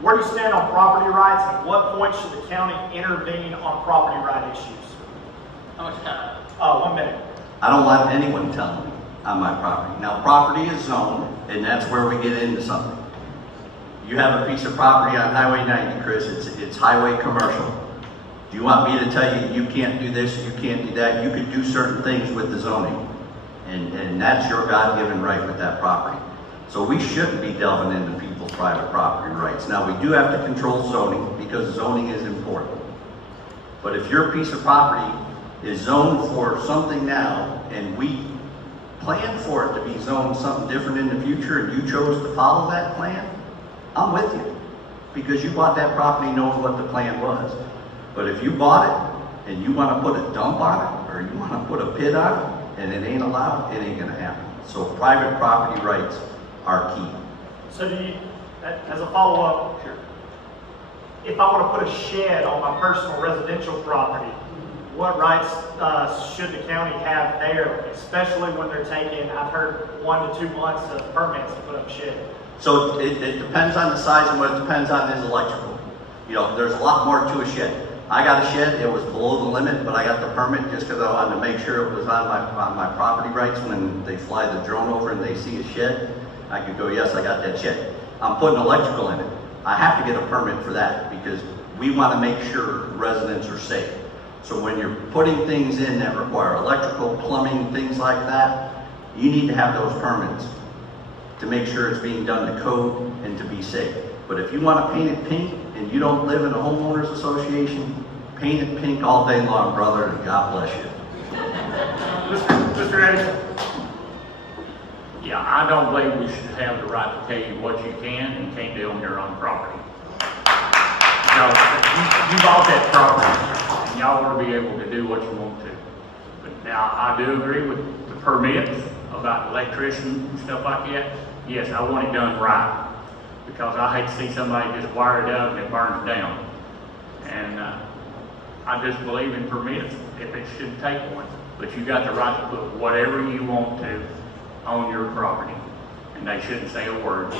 Where do you stand on property rights, and at what point should the county intervene on property right issues? How much time? 1 minute. I don't want anyone telling me on my property. Now, property is zoned, and that's where we get into something. You have a piece of property on Highway 90, Chris, it's highway commercial. Do you want me to tell you, you can't do this, you can't do that? You could do certain things with the zoning, and that's your God-given right with that property. So we shouldn't be delving into people's private property rights. Now, we do have to control zoning, because zoning is important. But if your piece of property is zoned for something now, and we plan for it to be zoned something different in the future, and you chose to follow that plan, I'm with you, because you bought that property knowing what the plan was. But if you bought it, and you want to put a dump on it, or you want to put a pit on it, and it ain't allowed, it ain't going to happen. So private property rights are key. So do you, as a follow-up, Sure. if I want to put a shed on my personal residential property, what rights should the county have there, especially when they're taking, I've heard 1 to 2 months of permits to put up a shed? So it depends on the size, and what it depends on is electrical. You know, there's a lot more to a shed. I got a shed, it was below the limit, but I got the permit just because I wanted to make sure it was on my property rights. When they fly the drone over and they see a shed, I could go, yes, I got that shed. I'm putting electrical in it. I have to get a permit for that, because we want to make sure residents are safe. So when you're putting things in that require electrical, plumbing, things like that, you need to have those permits to make sure it's being done to code and to be safe. But if you want to paint it pink and you don't live in a homeowners association, paint it pink all day long, brother, and God bless you. Mr. Eddington? Yeah, I don't believe we should have the right to tell you what you can and can't do on your own property. You bought that property, and y'all ought to be able to do what you want to. But now, I do agree with the permits about electrician and stuff like that. Yes, I want it done right, because I hate to see somebody just wire it up and it burns down. And I just believe in permits if it should take one. But you got the right to put whatever you want to on your property, and they shouldn't say a word.